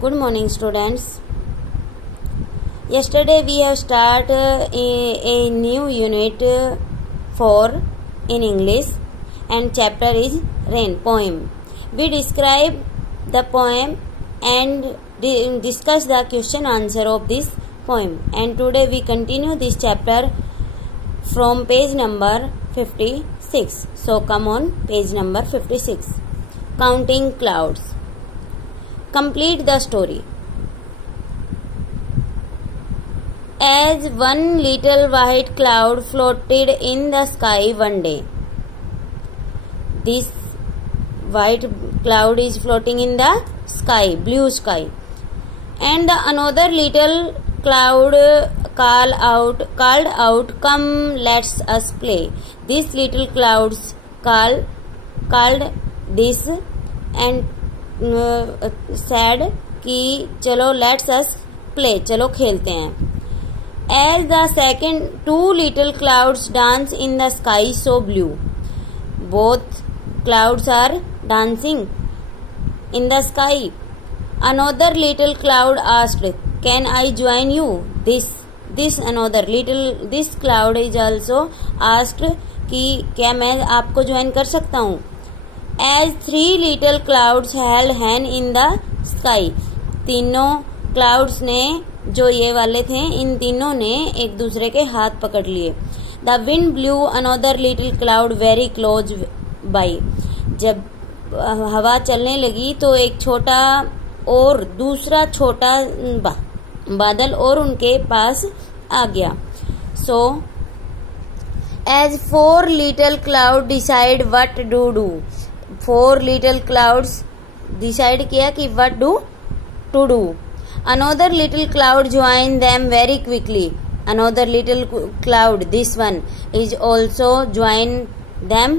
Good morning, students. Yesterday we have started a new unit 4 in English, and chapter is Rain poem. We describe the poem and discuss the question answer of this poem. And today we continue this chapter from page number 56. So come on page number 56. Counting clouds. Complete the story. As one little white cloud floated in the sky one day. This white cloud is floating in the sky, blue sky. And the another little cloud called out, "Come, let's us play." These little clouds called this and said कि चलो let's us play, चलो खेलते हैं. As the second two little clouds dance in the sky so blue. Both clouds are dancing in the sky. Another little cloud asked, "Can I join you?" This cloud is also asked कि क्या मैं आपको join कर सकता हूँ. As three little clouds held hand in the sky. तीनों clouds ने, जो ये वाले थे, इन तीनों ने एक दूसरे के हाथ पकड़ लिए. The wind blew another little cloud very close by. जब हवा चलने लगी तो एक छोटा और दूसरा छोटा बादल और उनके पास आ गया. So as four little clouds decide what to do. Four little clouds decide किया कि what to do. Another little cloud joined them very quickly. Another little cloud, this one, is also joined them.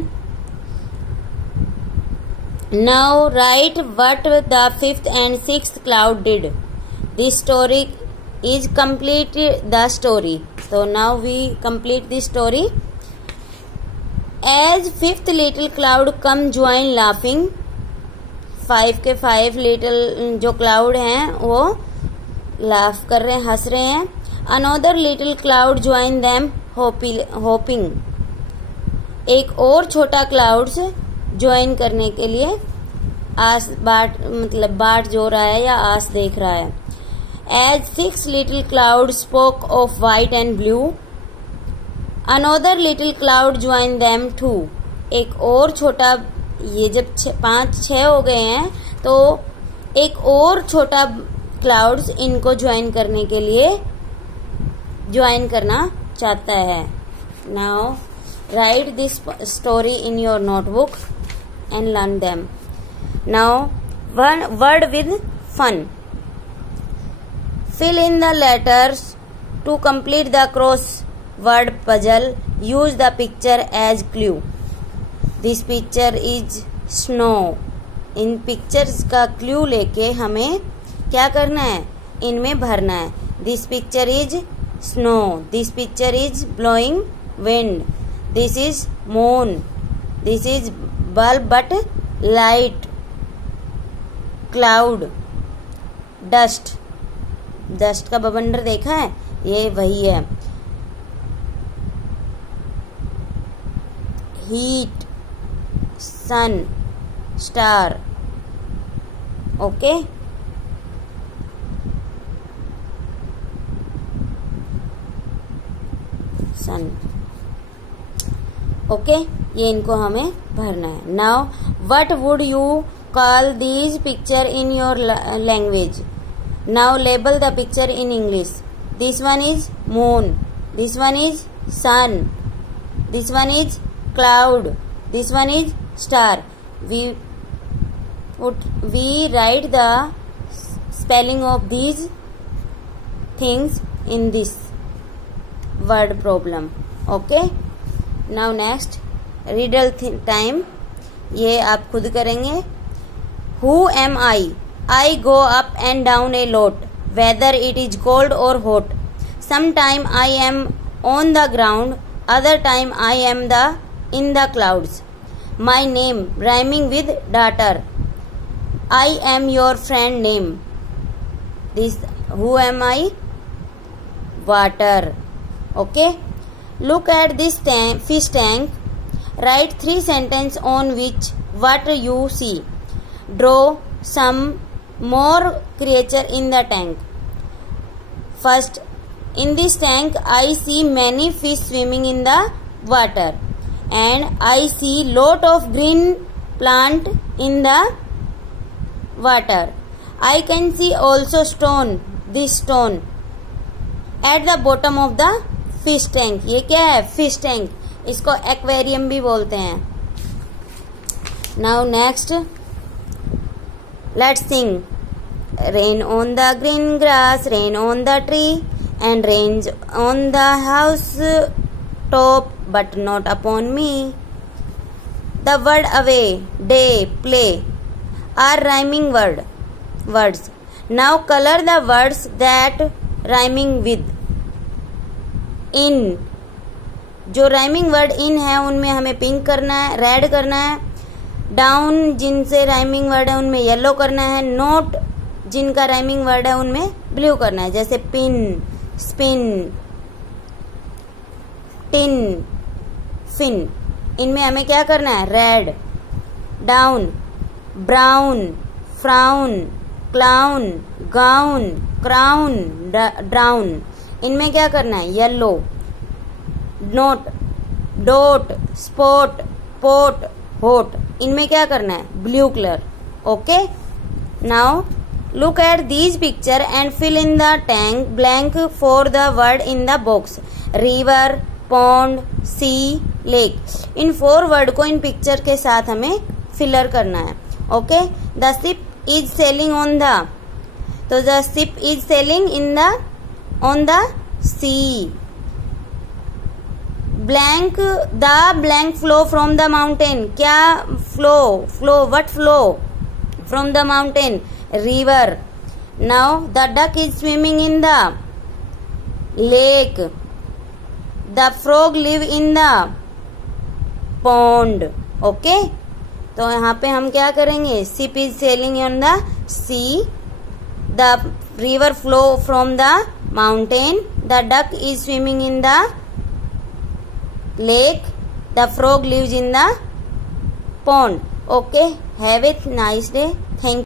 Now write what the fifth and sixth cloud did. This story is complete the story. So now we complete this story. As fifth little cloud come join laughing. 5 के 5 little जो cloud हैं वो laugh कर रहे हैं, हंस रहे हैं. Another little cloud join them hoping. एक और छोटा clouds join करने के लिए बाट जो रहा है या आस देख रहा है. As 6 little clouds spoke of white and blue. Another little cloud joined them too. एक और छोटा, ये जब 5-6 हो गए हैं तो एक और छोटा क्लाउड्स इनको ज्वाइन करने के लिए ज्वाइन करना चाहता है. Now write this story in your notebook and learn them. Now one word with fun. Fill in the letters to complete the crossword puzzle. Use the picture as clue. This picture is snow. In pictures का clue लेके हमें क्या करना है, इनमें भरना है. This picture is snow. This picture is blowing wind. This is moon. This is bulb but light. Cloud. Dust. Dust का बवंडर देखा है, ये वही है. हीट, सन, स्टार. ओके, सन. ओके, ये इनको हमें भरना है. Now what would you call these picture in your language. Now label the picture in English. This one is moon. This one is sun. This one is cloud. This one is star. We write the spelling of these things in this word problem. Okay. Now next riddle time. ये आप खुद करेंगे. Who am I? I go up and down a lot, whether it is cold or hot. Sometime I am on the ground, other time I am in the clouds. My name rhyming with daughter. I am your friend name. This, who am I? Water. Okay. Look at this fish tank. Write 3 sentences on which what you see. Draw some more creature in the tank. First, in this tank I see many fish swimming in the water, and I see lot of green plant in the water. I can see also stone, this stone at the bottom of the fish tank. ये क्या है? Fish tank. इसको aquarium भी बोलते हैं. Now next, let's sing. Rain on the green grass, rain on the tree, and rains on the house top, but not upon me. The word away, day, play are rhyming words. Now color the words that rhyming with. In, जो rhyming word in है उनमें हमें pink करना है, red करना है. Down, जिनसे rhyming word है उनमें येलो करना है. नोट, जिनका राइमिंग वर्ड है उनमें ब्लू करना है. जैसे पिन, स्पिन, टिन, फिन. इनमें हमें क्या करना है? Red. Down, brown, frown, clown, gown, crown, drown. इनमें क्या करना है? Yellow. Not, dot, spot, pot, hot. इनमें क्या करना है? Blue colour. Okay. Now look at these picture and fill in the tank blank for the word in the box. River, pond, sea, lake. In 4 word को इन picture के साथ हमें filler करना है. Okay. The ship is sailing on the, तो the ship is sailing in the on the sea. Blank, the blank flow from the mountain. क्या flow, what flow from the mountain? River. Now the duck is swimming in the lake. The frog live in the pond. Okay. तो यहाँ पे हम क्या करेंगे? Ship is sailing on the sea. The river flow from the mountain. The duck is swimming in the lake. The frog lives in the pond. Okay. Have a nice day. Thank you.